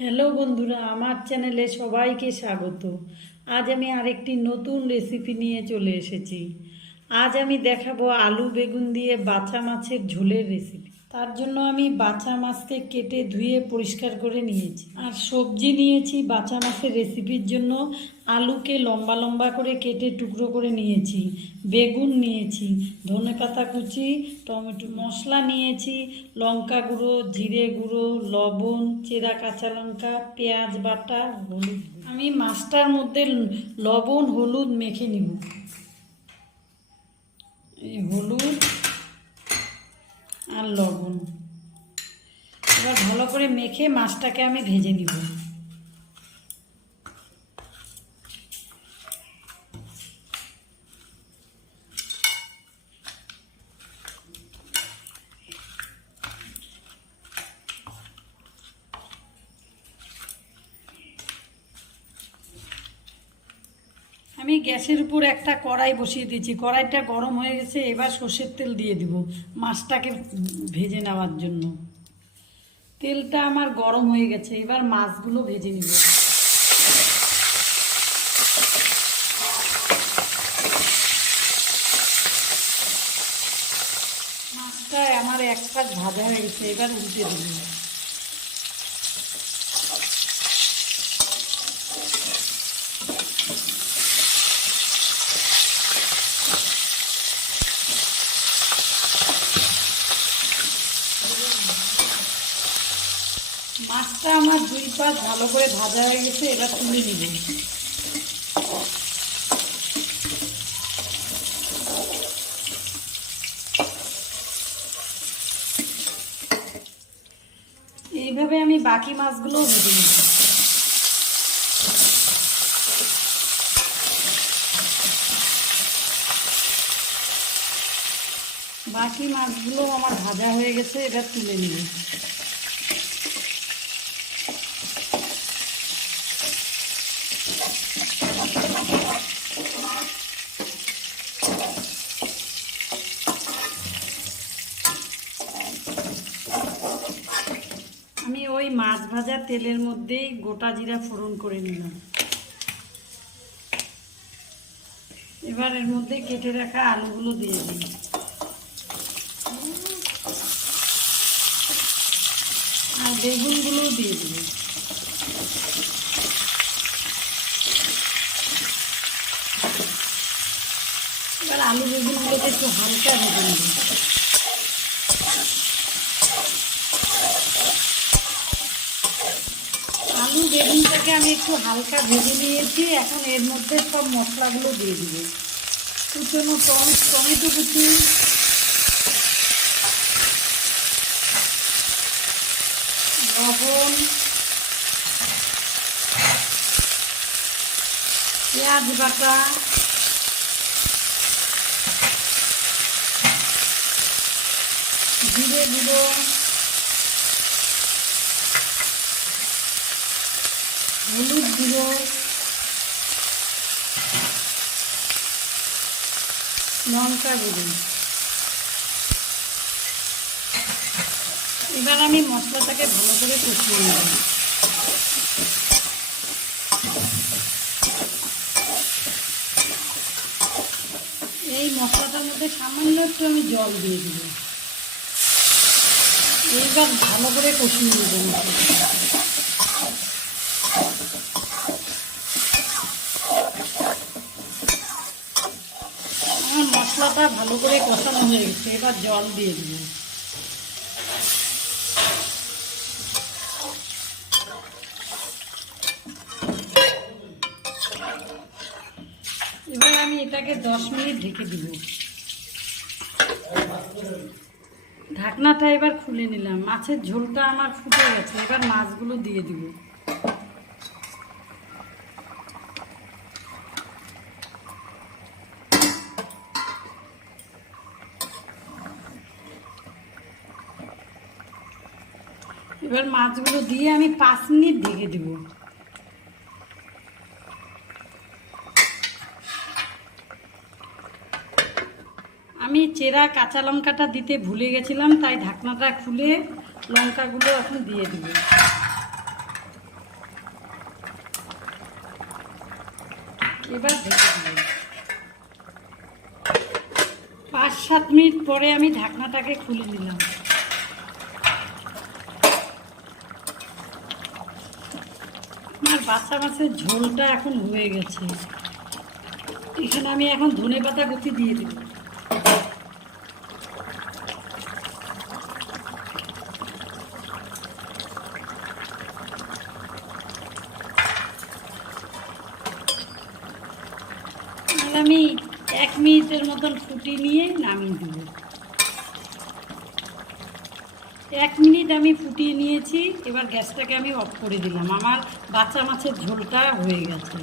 Hello বন্ধুরা, আমার চ্যানেলে সবাইকে স্বাগত। আজ আমি আরেকটি নতুন রেসিপি নিয়ে চলে এসেছি। আজ আমি দেখাবো আলু বেগুন দিয়ে বাছা মাছের ঝোলের রেসিপি। তার জন্য আমি বাছা মাছকে কেটে ধুয়ে পরিষ্কার করে নিয়েছি। আর সবজি নিয়েছি বাছা মাছের রেসিপির জন্য। আলুকে লম্বা লম্বা করে কেটে টুকরো করে নিয়েছি, বেগুন নিয়েছি, ধনেপাতা কুচি, টমেটো, মশলা নিয়েছি লঙ্কা গুঁড়ো, জিরে গুঁড়ো, লবণ, চেরা কাঁচা লঙ্কা, পেঁয়াজ বাটা, হলুদ। আমি মাছটার মধ্যে লবণ হলুদ মেখে নিব। এই হলুদ আর লবণ এবার ভালো করে মেখে মাছটাকে আমি ভেজে নিব। আমি গ্যাসের উপর একটা কড়াই বসিয়ে দিয়েছি, কড়াইটা গরম হয়ে গেছে। এবার সর্ষের তেল দিয়ে দিব মাছটাকে ভেজে নেওয়ার জন্য। তেলটা আমার গরম হয়ে গেছে, এবার মাছগুলো ভেজে নিব। মাছটা আমার এক পাশ ভাজা হয়ে গেছে, এবার উল্টে দিব। মাছটা আমার দুই পাশ ভালো করে ভাজা হয়ে গেছে, এবার তুলে নিব। এইভাবে আমি বাকি মাছগুলো ভেজে নিব। বাকি মাছগুলো আমার ভাজা হয়ে গেছে, এবার তুলে নিব। আমি ওই মাছ ভাজা তেলের মধ্যেই গোটা জিরা ফোড়ন করে নিলাম। এবার এর মধ্যে কেটে রাখা আলুগুলো দিয়ে দিই। আর বেগুনগুলোও দিয়ে দিব। এবার আলু বেগুনগুলোকে একটু হালকা ভেজে নেব। আলু বেগুনটাকে আমি একটু হালকা ভেজে নিয়েছি। এখন এর মধ্যে সব মশলাগুলো দিয়ে দিব। কুচনো টমেটো কুচি, লবণ, পেঁয়াজ বাটা, জিরে গুঁড়ো, হলুদ গুঁড়ো, লঙ্কা গুঁড়ো। এবার আমি মশলাটাকে ভালো করে কষিয়ে নেব। এই মশলাটার মধ্যে সামান্য একটু আমি জল দিয়ে দিব। এইবার ভালো করে কষিয়ে নেব মশলাটা। আমার মশলাটা ভালো করে কষানো হয়ে গেছে, এবার জল দিয়ে দিব। এবার আমি এটাকে 10 মিনিট ঢেকে দিব। ঢাকনাটা এবার খুলে নিলাম। মাছের ঝোলটা আমার ফুটে গেছে, এবার মাছগুলো দিয়ে দিব। এবার মাছগুলো দিয়ে আমি 5 মিনিট ঢেকে দিব। আমি চেরা কাঁচা লঙ্কাটা দিতে ভুলে গেছিলাম, তাই ঢাকনাটা খুলে লঙ্কাগুলো এখন দিয়ে দিব। এবার ঢেকে দিলাম। 5-7 মিনিট পরে আমি ঢাকনাটাকে খুলে নিলাম। আমার বাচ্চা মাছের ঝোলটা এখন হয়ে গেছে। এখানে আমি এখন ধনেপাতা কুচি দিয়ে দেব। আর আমি 1 মিনিটের মতন ফুটিয়ে নিয়ে নামিয়ে দেব। 1 মিনিট আমি ফুটিয়ে নিয়েছি। এবার গ্যাসটাকে আমি অফ করে দিলাম। আমার বাচ্চা মাছের ঝোলটা হয়ে গেছে।